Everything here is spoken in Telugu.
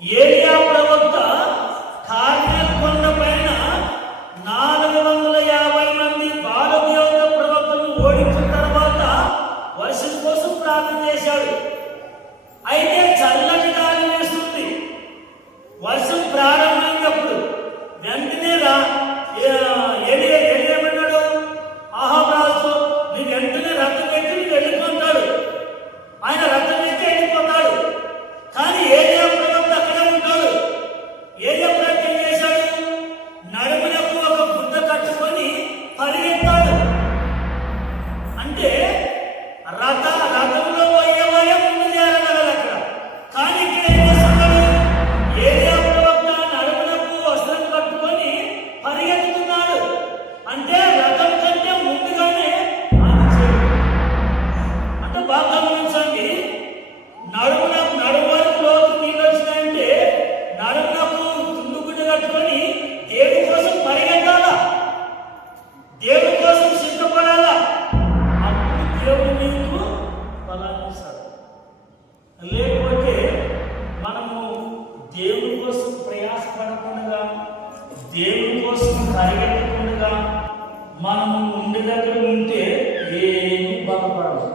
ఏలియా ప్రవక్త కార్మెల్ కొండ పైన 450 మంది బాలదేవత ప్రవక్తలను ఓడించిన తర్వాత వర్షం కోసం ప్రార్థన చేశాడు. అయితే చల్లటి గాలి వేస్తుంది. వర్షం ప్రారంభమైనప్పుడు వెంటనే ఏమన్నాడు? ఆహాబ్రాజుతో, నీ వెంటనే రథం ఎక్కి నీకు వెళ్ళిపోతాడు. ఆయన రథం ఎక్కి వెళ్ళిపోతాడు. కానీ ఏలియా ప్రవక్త అక్కడే ఉంటాడు. ఏలియా ప్రవక్త ఏం చేశాడు? నడుమునకు ఒక బుద్ధ కట్టుకొని పరిగెత్తాడు. అంటే రథంలో పోయేవాడే ముందు చేరగలరు అక్కడ. కానీ ఇక్కడ ఏం చేస్తున్నాడు? ఏలియా ప్రవక్త నడుమునకు వస్త్రం కట్టుకొని పరిగెత్తుతున్నాడు. అంటే రథం కంటే ముందుగానే ఆయన చేయాలి. అంటే బాగా గమనించండి. నడుము వరకు లోతు నీళ్ళు వచ్చినాయంటే నడుమునకు తుండుగుడ్డ కట్టుకొని దేవుడి కోసం పరిగెత్తాలా, దేవుడి కోసం సిద్ధపడాలా. అప్పుడు దేవుడు నీకు బలాన్ని ఇస్తాడు. లేకపోతే మనము దేవుడి కోసం ప్రయాసపడకుండా, దేవుడి కోసం పరిగెత్తకుండా మనము ఉండే దగ్గర ఉంటే ఏమీ బాధపడదు.